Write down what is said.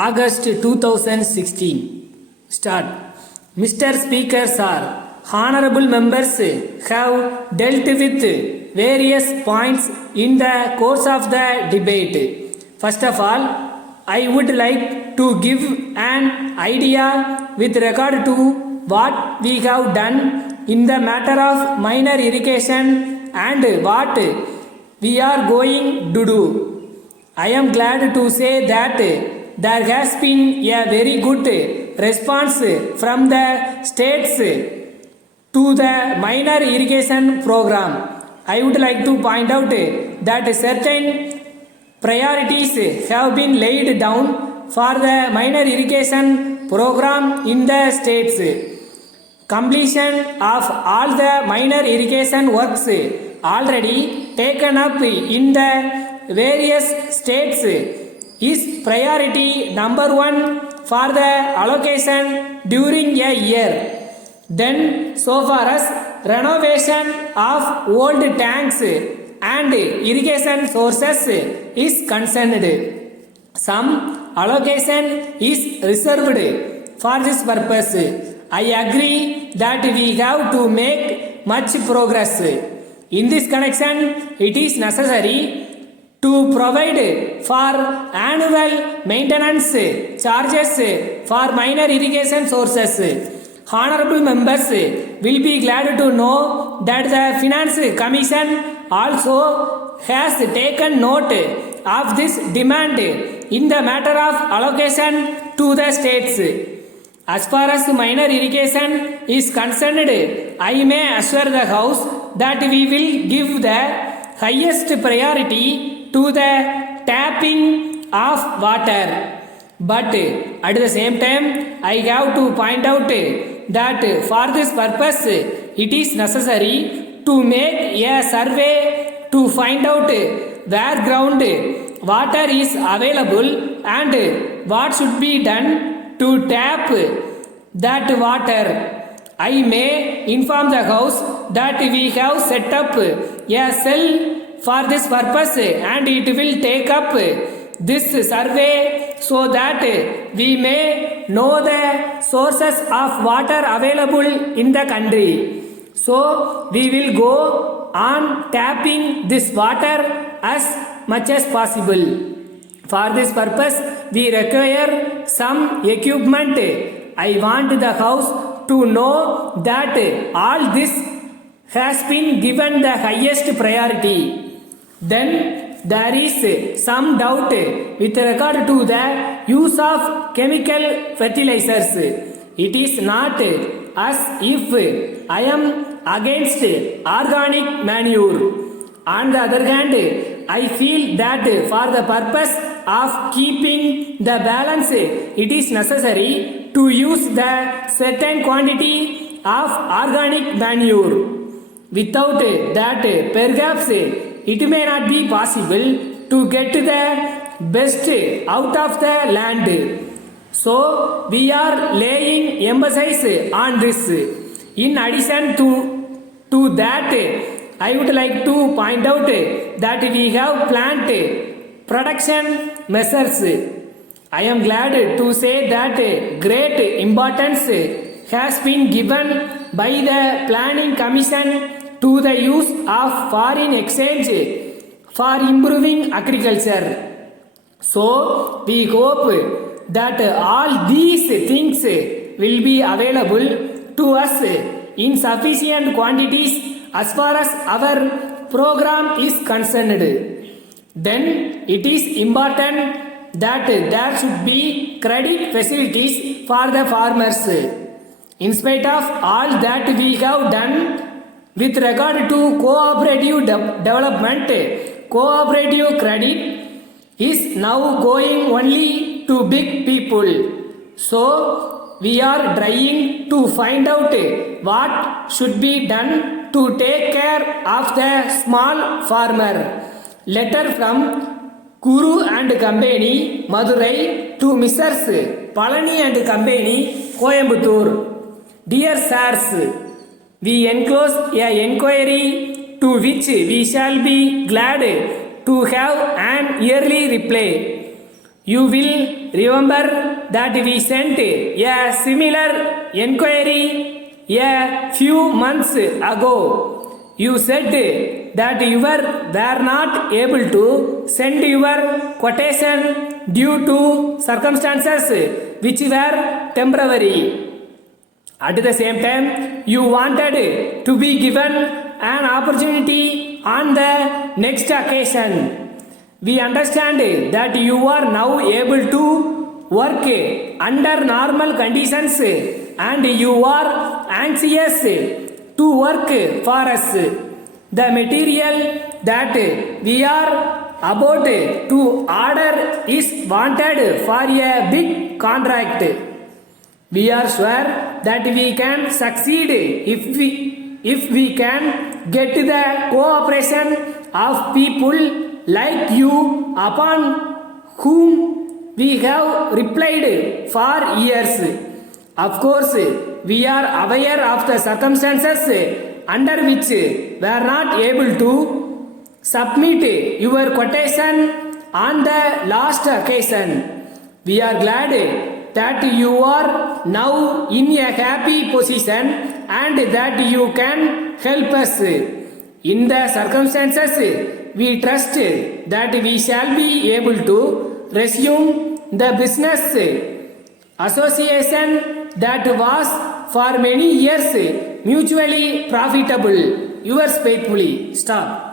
August 2016. Start. Mr. Speaker Sir, honorable members have dealt with various points in the course of the debate. First of all, I would like to give an idea with regard to what we have done in the matter of minor irrigation and what we are going to do. I am glad to say that there has been a very good response from the states to the minor irrigation program. I would like to point out that certain priorities have been laid down for the minor irrigation program in the states. Completion of all the minor irrigation works already taken up in the various states is priority number one for the allocation during a year. Then, so far as renovation of old tanks and irrigation sources is concerned, some allocation is reserved for this purpose. I agree that we have to make much progress. In this connection, it is necessary to provide for annual maintenance charges for minor irrigation sources. Honorable members will be glad to know that the Finance Commission also has taken note of this demand in the matter of allocation to the states. As far as minor irrigation is concerned, I may assure the House that we will give the highest priority to the tapping of water. But at the same time, I have to point out that for this purpose, it is necessary to make a survey to find out where ground water is available and what should be done to tap that water. I may inform the House that we have set up a cell for this purpose and it will take up this survey so that we may know the sources of water available in the country. So we will go on tapping this water as much as possible. For this purpose, we require some equipment. I want the House to know that all this has been given the highest priority. Then there is some doubt with regard to the use of chemical fertilizers. It is not as if I am against organic manure. On the other hand, I feel that for the purpose of keeping the balance, it is necessary to use the certain quantity of organic manure. Without that, perhaps it may not be possible to get the best out of the land. So, we are laying emphasis on this. In addition to that, I would like to point out that we have plant production measures. I am glad to say that great importance has been given by the Planning Commission to the use of foreign exchange for improving agriculture. So, we hope that all these things will be available to us in sufficient quantities as far as our program is concerned. Then it is important that there should be credit facilities for the farmers. In spite of all that we have done with regard to cooperative development, cooperative credit is now going only to big people. So, we are trying to find out what should be done to take care of the small farmer. Letter from Kuru and Company, Madurai to Messrs. Palani and Company, Coimbatore. Dear Sirs, we enclose a enquiry to which we shall be glad to have an early reply. You will remember that we sent a similar enquiry a few months ago. You said that you were not able to send your quotation due to circumstances which were temporary. At the same time, you wanted to be given an opportunity on the next occasion. We understand that you are now able to work under normal conditions and you are anxious to work for us. The material that we are about to order is wanted for a big contract. We are sure that we can succeed if we can get the cooperation of people like you upon whom we have replied for years. Of course, we are aware of the circumstances under which we are not able to submit your quotation on the last occasion. We are glad that you are now in a happy position and that you can help us. In the circumstances, we trust that we shall be able to resume the business association that was for many years mutually profitable. Yours faithfully. Stop.